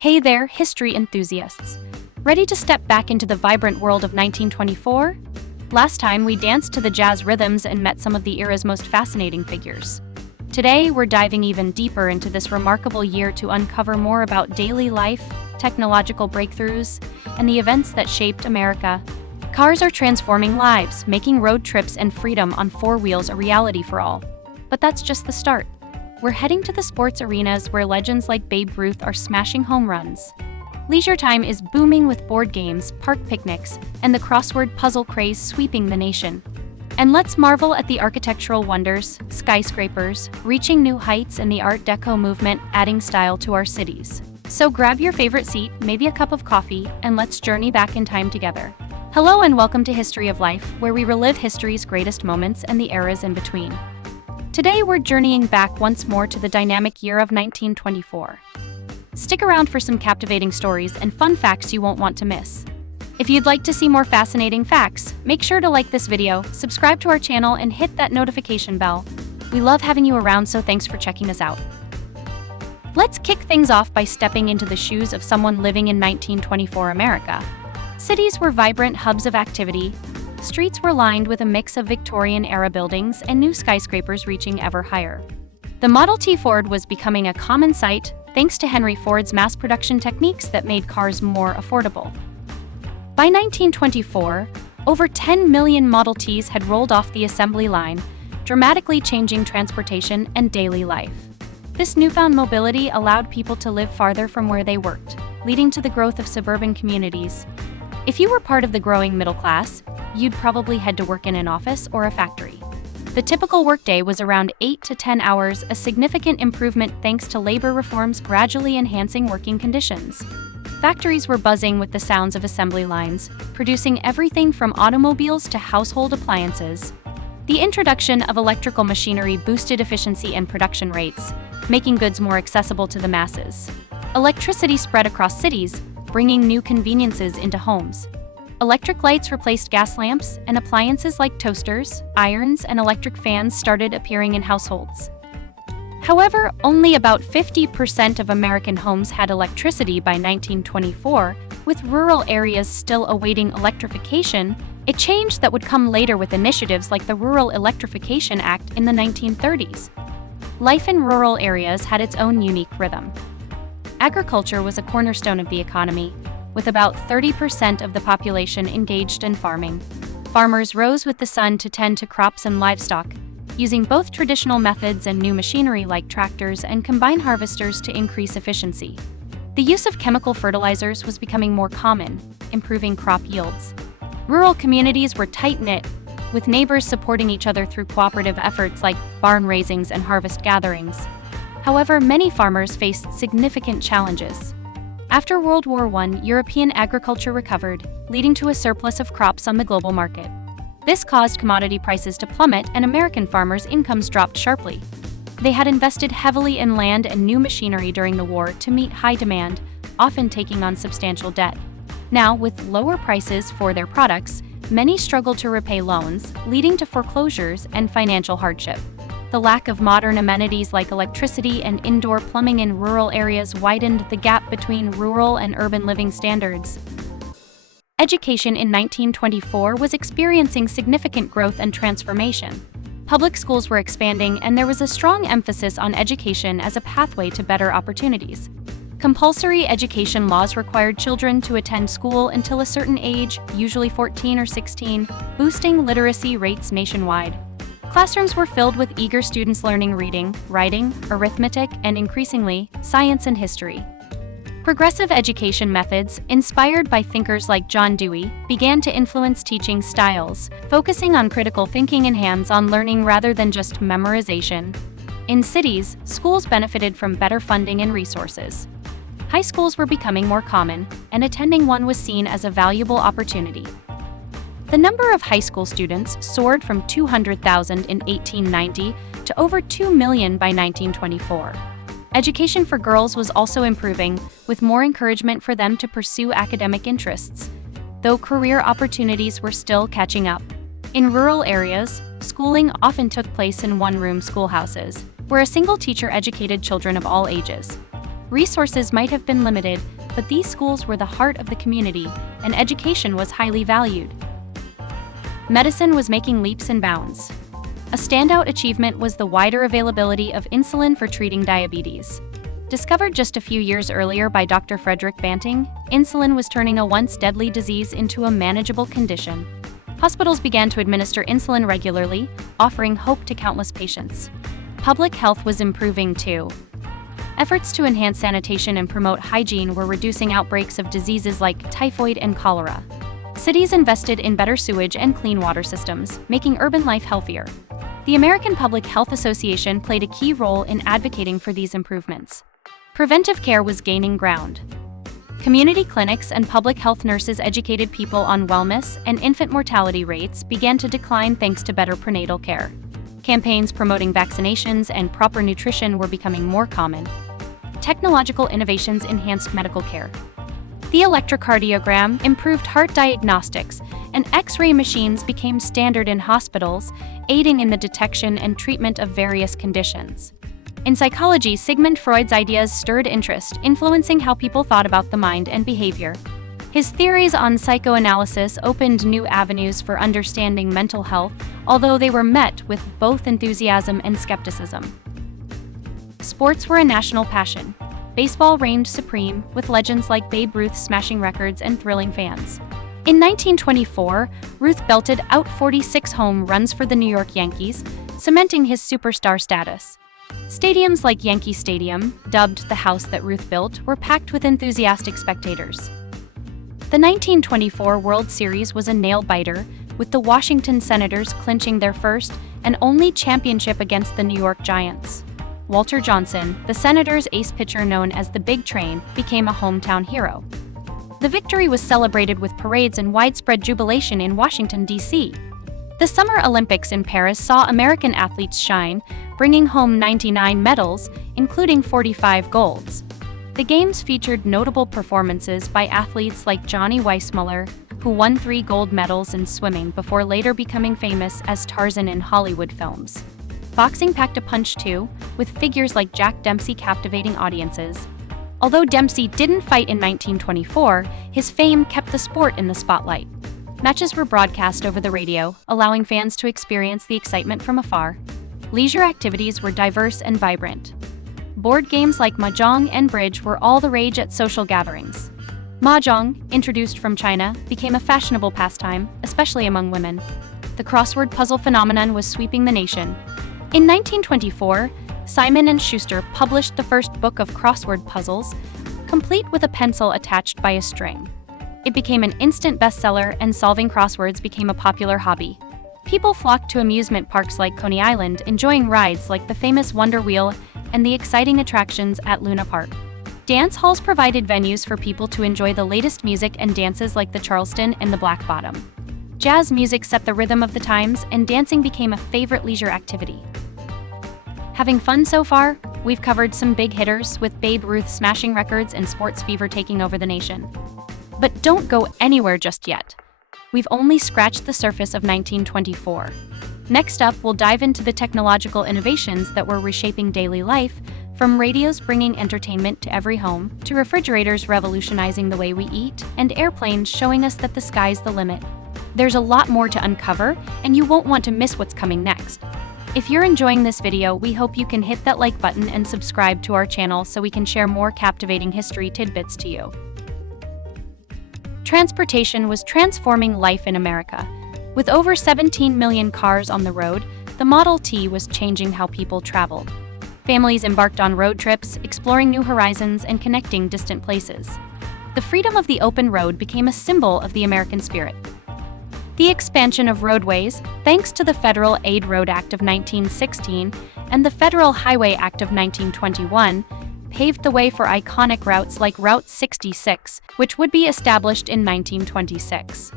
Hey there, history enthusiasts. Ready to step back into the vibrant world of 1924? Last time we danced to the jazz rhythms and met some of the era's most fascinating figures. Today we're diving even deeper into this remarkable year to uncover more about daily life, technological breakthroughs, and the events that shaped America. Cars are transforming lives, making road trips and freedom on four wheels a reality for all. But that's just the start. We're heading to the sports arenas where legends like Babe Ruth are smashing home runs. Leisure time is booming with board games, park picnics, and the crossword puzzle craze sweeping the nation. And let's marvel at the architectural wonders, skyscrapers, reaching new heights, and the Art Deco movement adding style to our cities. So grab your favorite seat, maybe a cup of coffee, and let's journey back in time together. Hello and welcome to History of Life, where we relive history's greatest moments and the eras in between. Today we're journeying back once more to the dynamic year of 1924. Stick around for some captivating stories and fun facts you won't want to miss. If you'd like to see more fascinating facts, make sure to like this video, subscribe to our channel, and hit that notification bell. We love having you around, so thanks for checking us out. Let's kick things off by stepping into the shoes of someone living in 1924 America. Cities were vibrant hubs of activity. Streets were lined with a mix of Victorian-era buildings and new skyscrapers reaching ever higher. The Model T Ford was becoming a common sight thanks to Henry Ford's mass production techniques that made cars more affordable. By 1924, over 10 million Model Ts had rolled off the assembly line, dramatically changing transportation and daily life. This newfound mobility allowed people to live farther from where they worked, leading to the growth of suburban communities. If you were part of the growing middle class, you'd probably head to work in an office or a factory. The typical workday was around 8 to 10 hours, a significant improvement thanks to labor reforms gradually enhancing working conditions. Factories were buzzing with the sounds of assembly lines, producing everything from automobiles to household appliances. The introduction of electrical machinery boosted efficiency and production rates, making goods more accessible to the masses. Electricity spread across cities, bringing new conveniences into homes. Electric lights replaced gas lamps, and appliances like toasters, irons, and electric fans started appearing in households. However, only about 50% of American homes had electricity by 1924, with rural areas still awaiting electrification, a change that would come later with initiatives like the Rural Electrification Act in the 1930s. Life in rural areas had its own unique rhythm. Agriculture was a cornerstone of the economy, with about 30% of the population engaged in farming. Farmers rose with the sun to tend to crops and livestock, using both traditional methods and new machinery like tractors and combine harvesters to increase efficiency. The use of chemical fertilizers was becoming more common, improving crop yields. Rural communities were tight-knit, with neighbors supporting each other through cooperative efforts like barn raisings and harvest gatherings. However, many farmers faced significant challenges. After World War I, European agriculture recovered, leading to a surplus of crops on the global market. This caused commodity prices to plummet and American farmers' incomes dropped sharply. They had invested heavily in land and new machinery during the war to meet high demand, often taking on substantial debt. Now, with lower prices for their products, many struggled to repay loans, leading to foreclosures and financial hardship. The lack of modern amenities like electricity and indoor plumbing in rural areas widened the gap between rural and urban living standards. Education in 1924 was experiencing significant growth and transformation. Public schools were expanding, and there was a strong emphasis on education as a pathway to better opportunities. Compulsory education laws required children to attend school until a certain age, usually 14 or 16, boosting literacy rates nationwide. Classrooms were filled with eager students learning reading, writing, arithmetic, and increasingly, science and history. Progressive education methods, inspired by thinkers like John Dewey, began to influence teaching styles, focusing on critical thinking and hands-on learning rather than just memorization. In cities, schools benefited from better funding and resources. High schools were becoming more common, and attending one was seen as a valuable opportunity. The number of high school students soared from 200,000 in 1890 to over 2 million by 1924. Education for girls was also improving, with more encouragement for them to pursue academic interests, though career opportunities were still catching up. In rural areas, schooling often took place in one-room schoolhouses, where a single teacher educated children of all ages. Resources might have been limited, but these schools were the heart of the community, and education was highly valued. Medicine was making leaps and bounds. A standout achievement was the wider availability of insulin for treating diabetes. Discovered just a few years earlier by Dr. Frederick Banting, insulin was turning a once deadly disease into a manageable condition. Hospitals began to administer insulin regularly, offering hope to countless patients. Public health was improving too. Efforts to enhance sanitation and promote hygiene were reducing outbreaks of diseases like typhoid and cholera. Cities invested in better sewage and clean water systems, making urban life healthier. The American Public Health Association played a key role in advocating for these improvements. Preventive care was gaining ground. Community clinics and public health nurses educated people on wellness, and infant mortality rates began to decline thanks to better prenatal care. Campaigns promoting vaccinations and proper nutrition were becoming more common. Technological innovations enhanced medical care. The electrocardiogram improved heart diagnostics, and X-ray machines became standard in hospitals, aiding in the detection and treatment of various conditions. In psychology, Sigmund Freud's ideas stirred interest, influencing how people thought about the mind and behavior. His theories on psychoanalysis opened new avenues for understanding mental health, although they were met with both enthusiasm and skepticism. Sports were a national passion. Baseball reigned supreme, with legends like Babe Ruth smashing records and thrilling fans. In 1924, Ruth belted out 46 home runs for the New York Yankees, cementing his superstar status. Stadiums like Yankee Stadium, dubbed the house that Ruth built, were packed with enthusiastic spectators. The 1924 World Series was a nail-biter, with the Washington Senators clinching their first and only championship against the New York Giants. Walter Johnson, the Senators' ace pitcher known as the Big Train, became a hometown hero. The victory was celebrated with parades and widespread jubilation in Washington, D.C. The Summer Olympics in Paris saw American athletes shine, bringing home 99 medals, including 45 golds. The Games featured notable performances by athletes like Johnny Weissmuller, who won 3 gold medals in swimming before later becoming famous as Tarzan in Hollywood films. Boxing packed a punch too, with figures like Jack Dempsey captivating audiences. Although Dempsey didn't fight in 1924, his fame kept the sport in the spotlight. Matches were broadcast over the radio, allowing fans to experience the excitement from afar. Leisure activities were diverse and vibrant. Board games like mahjong and bridge were all the rage at social gatherings. Mahjong, introduced from China, became a fashionable pastime, especially among women. The crossword puzzle phenomenon was sweeping the nation. In 1924, Simon & Schuster published the first book of crossword puzzles, complete with a pencil attached by a string. It became an instant bestseller, and solving crosswords became a popular hobby. People flocked to amusement parks like Coney Island, enjoying rides like the famous Wonder Wheel and the exciting attractions at Luna Park. Dance halls provided venues for people to enjoy the latest music and dances like the Charleston and the Black Bottom. Jazz music set the rhythm of the times, and dancing became a favorite leisure activity. Having fun so far? We've covered some big hitters, with Babe Ruth smashing records and sports fever taking over the nation. But don't go anywhere just yet. We've only scratched the surface of 1924. Next up, we'll dive into the technological innovations that were reshaping daily life, from radios bringing entertainment to every home, to refrigerators revolutionizing the way we eat, and airplanes showing us that the sky's the limit. There's a lot more to uncover, and you won't want to miss what's coming next. If you're enjoying this video, we hope you can hit that like button and subscribe to our channel so we can share more captivating history tidbits to you. Transportation was transforming life in America. With over 17 million cars on the road, the Model T was changing how people traveled. Families embarked on road trips, exploring new horizons and connecting distant places. The freedom of the open road became a symbol of the American spirit. The expansion of roadways, thanks to the Federal Aid Road Act of 1916 and the Federal Highway Act of 1921, paved the way for iconic routes like Route 66, which would be established in 1926.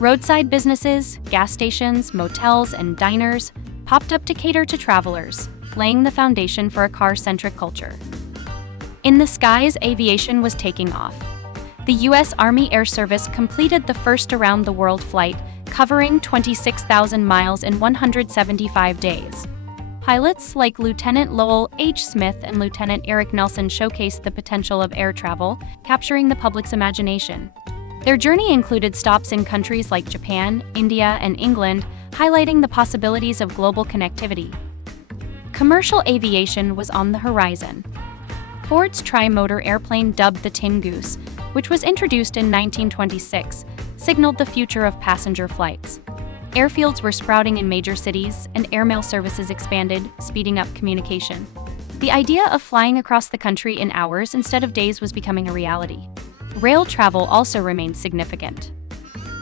Roadside businesses, gas stations, motels, and diners popped up to cater to travelers, laying the foundation for a car-centric culture. In the skies, aviation was taking off. The U.S. Army Air Service completed the first around-the-world flight, covering 26,000 miles in 175 days. Pilots like Lieutenant Lowell H. Smith and Lieutenant Eric Nelson showcased the potential of air travel, capturing the public's imagination. Their journey included stops in countries like Japan, India, and England, highlighting the possibilities of global connectivity. Commercial aviation was on the horizon. Ford's tri-motor airplane dubbed the Tin Goose, which was introduced in 1926, signaled the future of passenger flights. Airfields were sprouting in major cities, and airmail services expanded, speeding up communication. The idea of flying across the country in hours instead of days was becoming a reality. Rail travel also remained significant.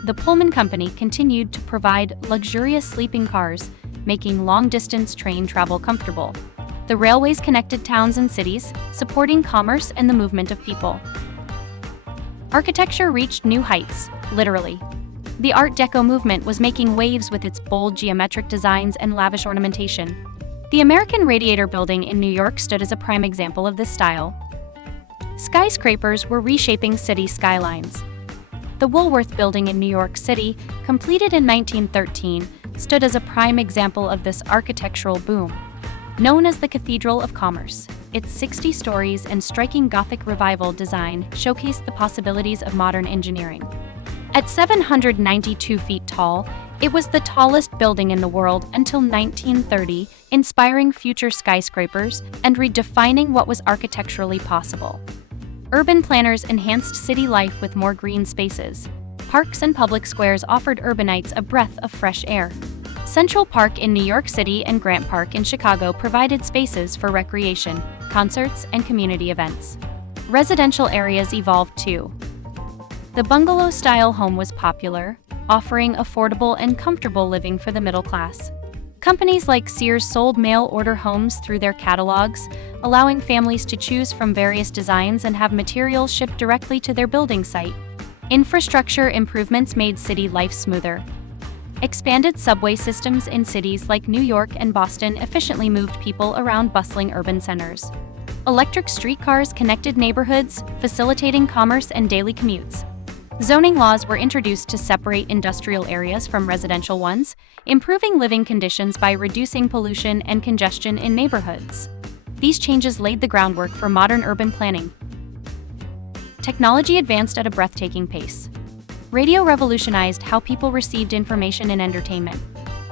The Pullman Company continued to provide luxurious sleeping cars, making long-distance train travel comfortable. The railways connected towns and cities, supporting commerce and the movement of people. Architecture reached new heights, literally. The Art Deco movement was making waves with its bold geometric designs and lavish ornamentation. The American Radiator Building in New York stood as a prime example of this style. Skyscrapers were reshaping city skylines. The Woolworth Building in New York City, completed in 1913, stood as a prime example of this architectural boom. Known as the Cathedral of Commerce, its 60 stories and striking Gothic Revival design showcased the possibilities of modern engineering. At 792 feet tall, it was the tallest building in the world until 1930, inspiring future skyscrapers and redefining what was architecturally possible. Urban planners enhanced city life with more green spaces. Parks and public squares offered urbanites a breath of fresh air. Central Park in New York City and Grant Park in Chicago provided spaces for recreation, concerts, and community events. Residential areas evolved too. The bungalow-style home was popular, offering affordable and comfortable living for the middle class. Companies like Sears sold mail-order homes through their catalogs, allowing families to choose from various designs and have materials shipped directly to their building site. Infrastructure improvements made city life smoother. Expanded subway systems in cities like New York and Boston efficiently moved people around bustling urban centers. Electric streetcars connected neighborhoods, facilitating commerce and daily commutes. Zoning laws were introduced to separate industrial areas from residential ones, improving living conditions by reducing pollution and congestion in neighborhoods. These changes laid the groundwork for modern urban planning. Technology advanced at a breathtaking pace. Radio revolutionized how people received information and entertainment.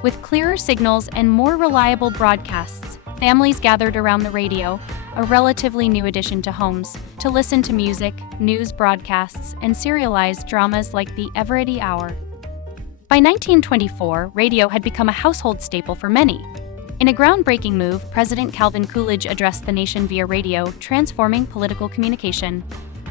With clearer signals and more reliable broadcasts, families gathered around the radio, a relatively new addition to homes, to listen to music, news broadcasts, and serialized dramas like the Eveready Hour. By 1924, radio had become a household staple for many. In a groundbreaking move, President Calvin Coolidge addressed the nation via radio, transforming political communication.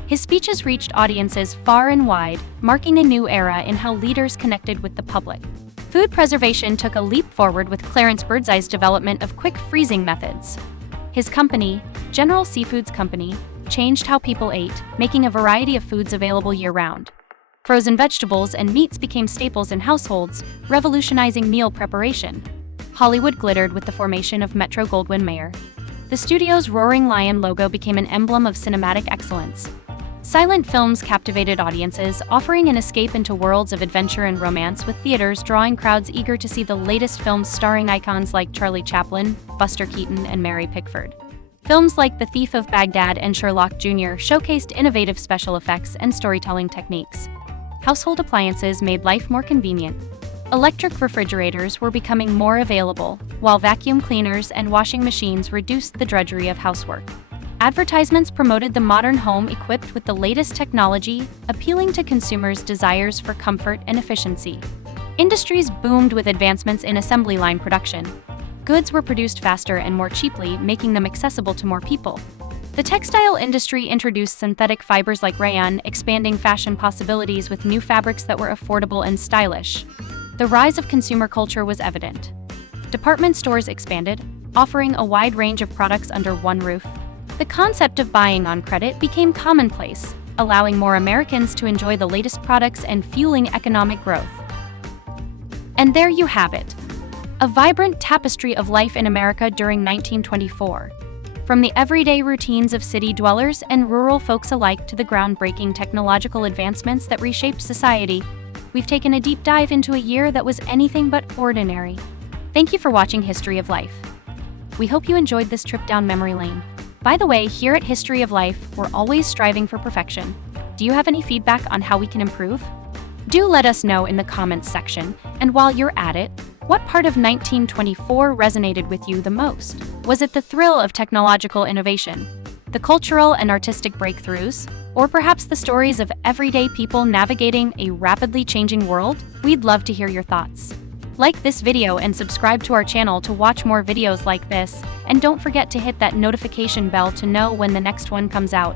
His speeches reached audiences far and wide, marking a new era in how leaders connected with the public. Food preservation took a leap forward with Clarence Birdseye's development of quick freezing methods. His company, General Seafoods Company, changed how people ate, making a variety of foods available year-round. Frozen vegetables and meats became staples in households, revolutionizing meal preparation. Hollywood glittered with the formation of Metro-Goldwyn-Mayer. The studio's roaring lion logo became an emblem of cinematic excellence. Silent films captivated audiences, offering an escape into worlds of adventure and romance, with theaters drawing crowds eager to see the latest films starring icons like Charlie Chaplin, Buster Keaton, and Mary Pickford. Films like The Thief of Baghdad and Sherlock Jr. showcased innovative special effects and storytelling techniques. Household appliances made life more convenient. Electric refrigerators were becoming more available, while vacuum cleaners and washing machines reduced the drudgery of housework. Advertisements promoted the modern home equipped with the latest technology, appealing to consumers' desires for comfort and efficiency. Industries boomed with advancements in assembly line production. Goods were produced faster and more cheaply, making them accessible to more people. The textile industry introduced synthetic fibers like rayon, expanding fashion possibilities with new fabrics that were affordable and stylish. The rise of consumer culture was evident. Department stores expanded, offering a wide range of products under one roof. The concept of buying on credit became commonplace, allowing more Americans to enjoy the latest products and fueling economic growth. And there you have it. A vibrant tapestry of life in America during 1924. From the everyday routines of city dwellers and rural folks alike to the groundbreaking technological advancements that reshaped society, we've taken a deep dive into a year that was anything but ordinary. Thank you for watching History of Life. We hope you enjoyed this trip down memory lane. By the way, here at History of Life, we're always striving for perfection. Do you have any feedback on how we can improve? Do let us know in the comments section, and while you're at it, what part of 1924 resonated with you the most? Was it the thrill of technological innovation, the cultural and artistic breakthroughs, or perhaps the stories of everyday people navigating a rapidly changing world? We'd love to hear your thoughts. Like this video and subscribe to our channel to watch more videos like this, and don't forget to hit that notification bell to know when the next one comes out.